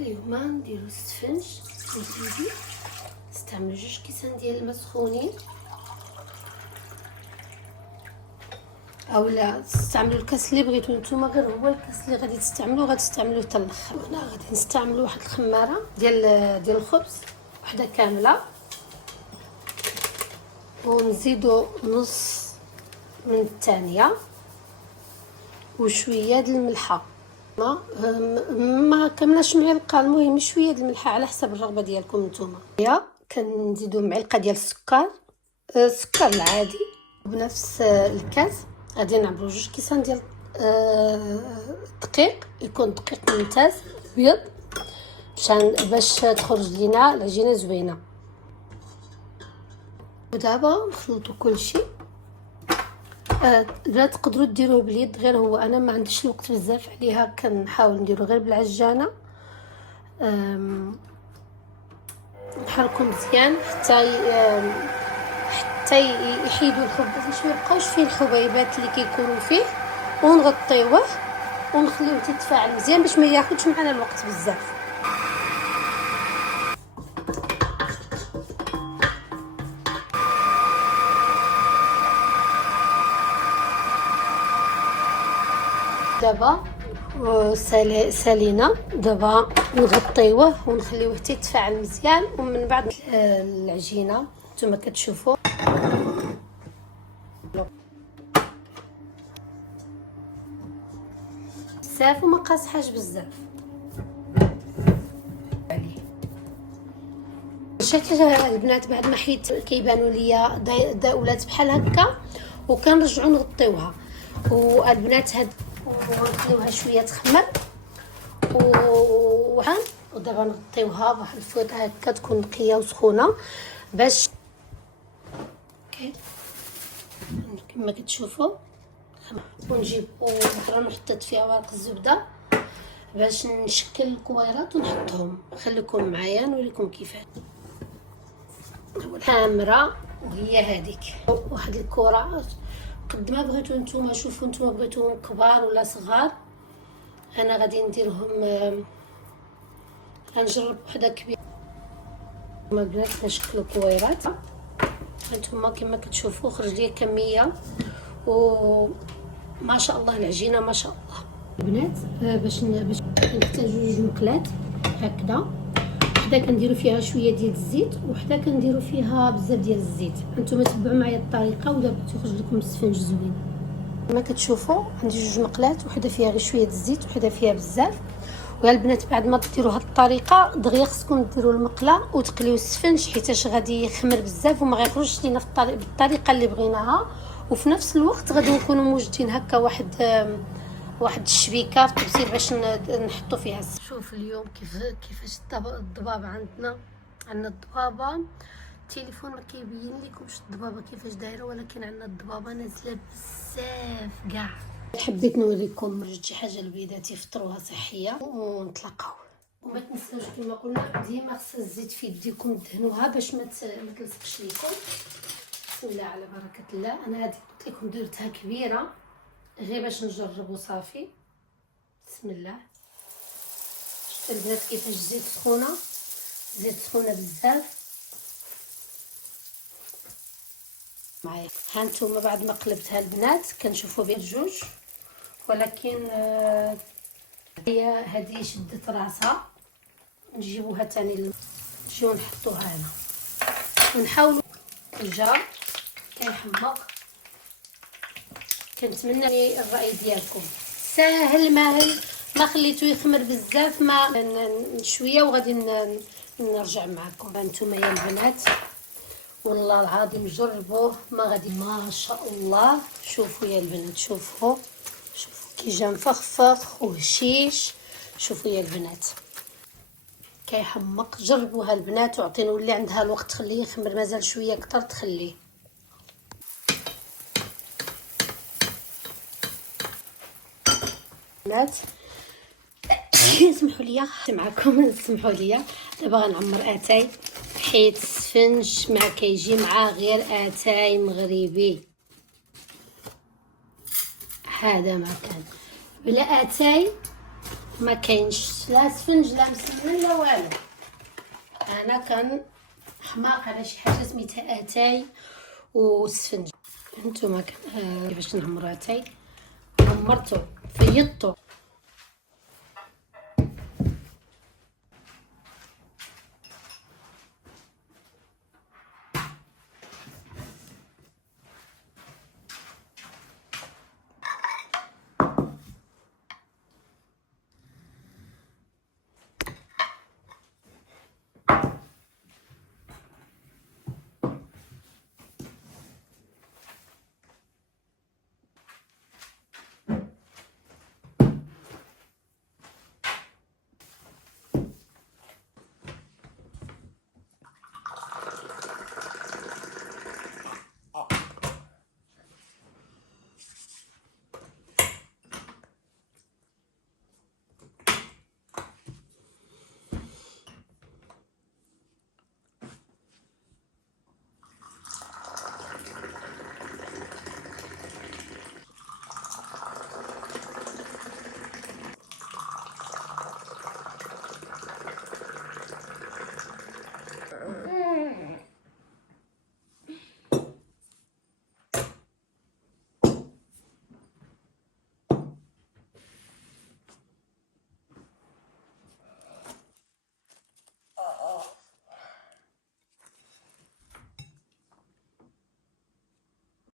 اليوم نديرو السفنج ونزيدو نستعملو 2 كيسان ديال الماء سخونين، اولا تستعملوا الكاس اللي بغيتو نتوما، غير هو الكاس اللي غادي تستعملوه غتستعملوه حتى الاخر. هنا غادي نستعملوا واحد الخماره ديال الخبز وحده كامله، ونزيدو نص من الثانيه وشويه د الملحه، ما كاملاش معلقه، المهم شويه د الملحه على حسب الرغبه ديالكم نتوما. كنزيدو معلقه ديال السكر العادي، بنفس الكاس غادي نعملو 2 كيسان ديال الدقيق، يكون دقيق ممتاز ابيض باش تخرج لينا العجينه زوينه. ودابا نخلطوا كلشي. البنات تقدروا ديروه باليد، غير هو انا ما عنديش الوقت بزاف عليها، كنحاول نديرو غير بالعجانه. نحركو مزيان حتى يحيدوا الخبز باش ما يبقاوش فيه الحبيبات اللي كيكونوا فيه، ونغطيوه ونخليوه يتفاعل مزيان باش ما ياخذش معنا الوقت بزاف. دابا سالينا، دابا نغطيوه ونخليوه حتى يتفاعل مزيان، ومن بعد العجينه نتوما كتشوفوا بزاف وما قاصحاش بزاف عليه. شفت البنات بعد ما حيت كيبانوا ليا ولات بحال هكا، وكنرجعوا نغطيوها، والبنات هاد ونخليوها شويه تخمر ودابا نغطيوها بواحد الفوطه هكا تكون نقيه وسخونه باش كما كتشوفوا. ونجيب بكره نحط فيها ورق الزبده باش نشكل الكويرات ونحطهم. خليكم معايا نوريكم كيفاش. حامره وهي هذيك واحد الكره قد ما بغيتو نتوما. شوفوا نتوما بغيتوهم كبار ولا صغار، انا غادي نديرهم غنجرب وحده كبيره. ما بغيت نشكلوا كويرات هانتوما كما كتشوفوا خرج لي كميه وما شاء الله العجينه ما شاء الله. البنات باش نحتاجو 2 مقلات هكذا، وحده كنديروا فيها شويه ديال الزيت وحده كنديروا فيها بزاف ديال الزيت. انتم تبعوا معايا الطريقه ولا تخرج لكم السفنج زوين. كما كتشوفوا عندي 2 مقلات، وحده فيها غير شويه الزيت وحده فيها بزاف. ويا البنات بعد ما ديروا هاد الطريقه دغيا خصكم ديروا المقله وتقليو السفنج، حيتاش غادي يخمر بزاف وما غيخرجش لينا بالطريقه اللي بغيناها، وفي نفس الوقت غادي نكونوا موجدين هكا واحد الشبيكه في الطبسيل باش نحطوا فيها. شوف اليوم كيفاش الضبابه عندنا الضبابه. التليفون ما كيبين لكمش الضبابه كيفاش دايره، ولكن عندنا الضبابه نازله بزاف كاع. حبيت نوريكم شي حاجه البيضات يفطروها صحيه ونتلاقاو. وما تنساوش كما قلنا ديما خص الزيت في يديكم دهنوها باش ما تلصقش لكم. بسم الله على بركه الله. انا هذه قلت لكم درتها كبيره غير باش نجربوا صافي. بسم الله. شفتوا البنات كيفاش الزيت سخونه بزاف معايا. ها نتوما بعد ما قلبتها البنات كنشوفوا بها الجوج، ولكن هي هذه شدت راسها. نجيبوها ثاني نجيو نحطوها هنا ونحاولوا. الجار كيحمق. كنتمنى الراي ديالكم. ساهل ما خليتو يخمر بزاف، ما شويه وغادي نرجع معكم. هانتوما يا البنات والله العظيم جربوه ما غادي ما شاء الله. شوفوا يا البنات، شوفوا كي جا مفخفخ وهشيش. شوفوا يا البنات كيحمق. جربوها البنات وعطينوا اللي عندها الوقت خليه يخمر مازال شويه اكثر تخليه. البنات اسمحوا لي معكم، اسمحوا لي. دابا غنعمر اتاي حيت السفنج ما كيجي معاه غير اتاي مغربي. هذا ما كان بلا اتاي ما كاينش لا سفنج لا مسمن لا والو. انا كان حماق على شي حاجه سميتها اتاي والسفنج. هانتوما كيفاش نعمرو اتاي، عمرته فيضته